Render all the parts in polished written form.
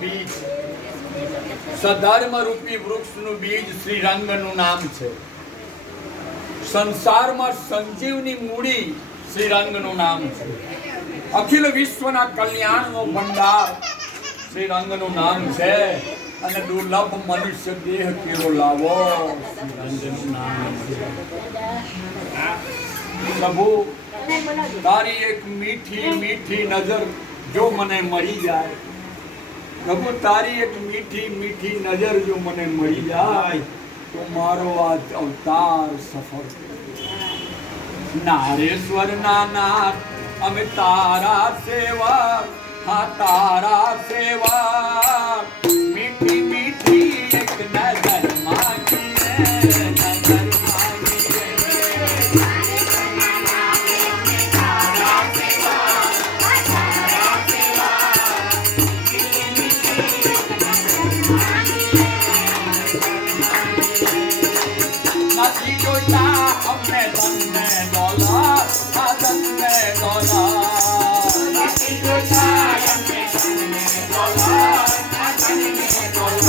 બીજ સધર્મ રૂપી વૃક્ષનું બીજ શ્રી રંગનું નામ છે. સંસારમાં સંજીવની મૂડી શ્રી રંગનું નામ છે. અખિલ વિશ્વના કલ્યાણનો ભંડાર શ્રી રંગનું નામ છે. અને દુર્લભ મનુષ્ય દેહ કેવો લાવો શ્રી રંગનું નામ છે. પ્રભુ તારી એક મીઠી મીઠી નજર જો મને મળી જાય, પ્રભુ તારી એક મીઠી મીઠી નજર જો મને મળી જાય તો મારો આ અવતાર સફળ. નારેશ્વર ના નાથ અમે તારા સેવા, હા તારા સેવા. મીઠી મીઠી એક નજર માંગીએ, નજર માંગીએ. નથી જોઈતા અમને ધનને દોલત, આ ધનને દોલત. નથી જોઈતા અમને ધનને દોલત, આ ધનને દોલત.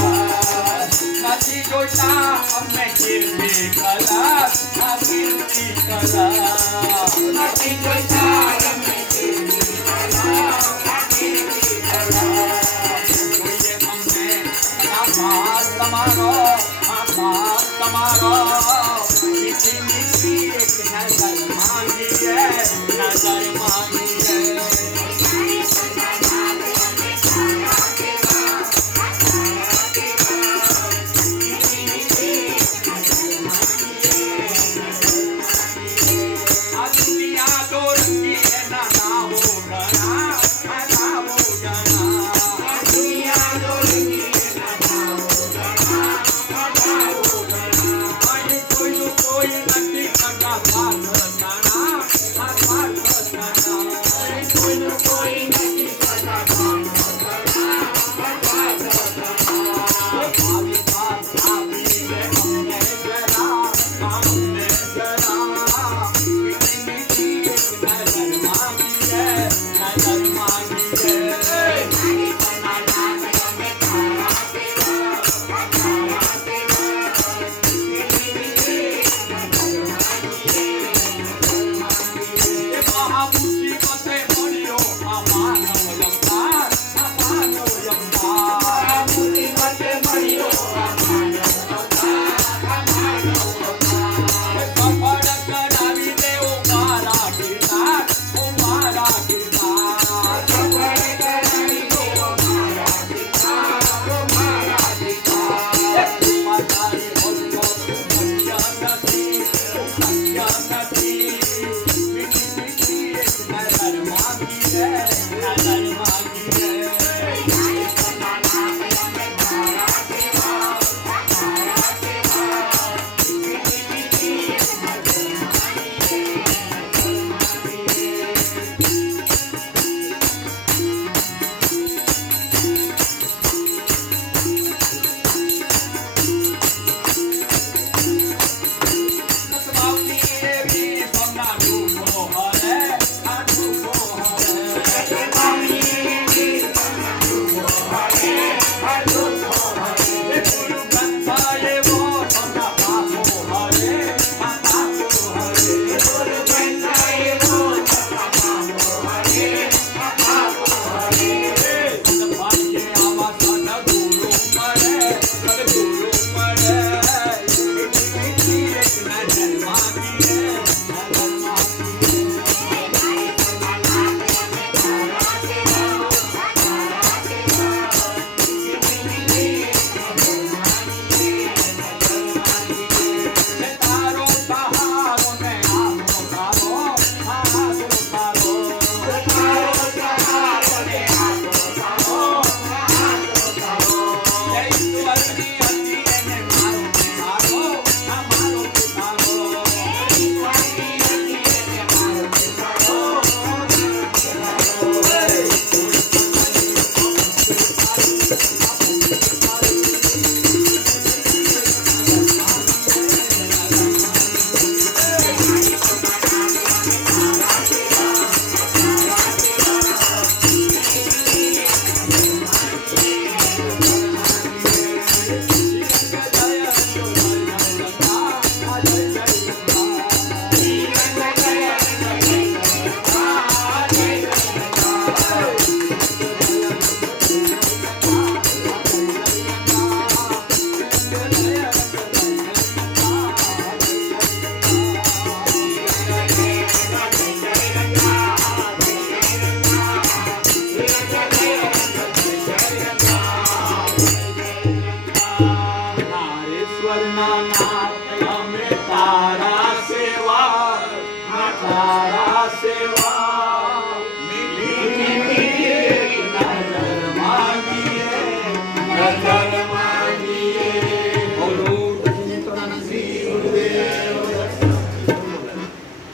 નથી જોઈતા અમને કીર્તિ કલશ, આ કીર્તિ કલશ. નથી જોઈતા અમને કીર્તિ કલશ, આ કીર્તિ કલશ. જોઈએ અમને આભાર તમારો, આભાર તમારો. મીઠી મીઠી એક નજર માંગીએ, નજર માંગીએ. આ દુનિયા દો રંગી એના નામો ઘણા, આ નામો ઘણા. આ દુનિયા દો રંગી એના નામો ઘણા, આ નામો ઘણા. અહીં કોઈનું કોઈ નથી કરતા સ્વાર્થ નાના, આ સ્વાર્થ નાના. અહીં કોઈનું કોઈ નથી કરતા સ્વાર્થ નાના, આ સ્વાર્થ નાના. ભાવી ભાવ આપી દે અમને જરા, અમને જરા. મીઠી મીઠી એક નજર માંગીએ, નજર માંગીએ. એ મહામુસીબતે મળ્યો આ માનવ અવતાર, આ માનવ અવતાર. મુસીબતે મળ્યો આ માનવ અવતાર, આ માનવ અવતાર. સફળ કરાવી દે ઓ મારા ગિરનાર, ઓ મારા ગિરનાર. સફળ કરાવી દે ઓ મારા ગિરનાર, ઓ મારા ગિરનાર. માતારી ભક્તો શક્ય નથી, શક્ય નથી. મીઠી મીઠી એક નજર માંગીએ, નજર માંગીએ. દેવ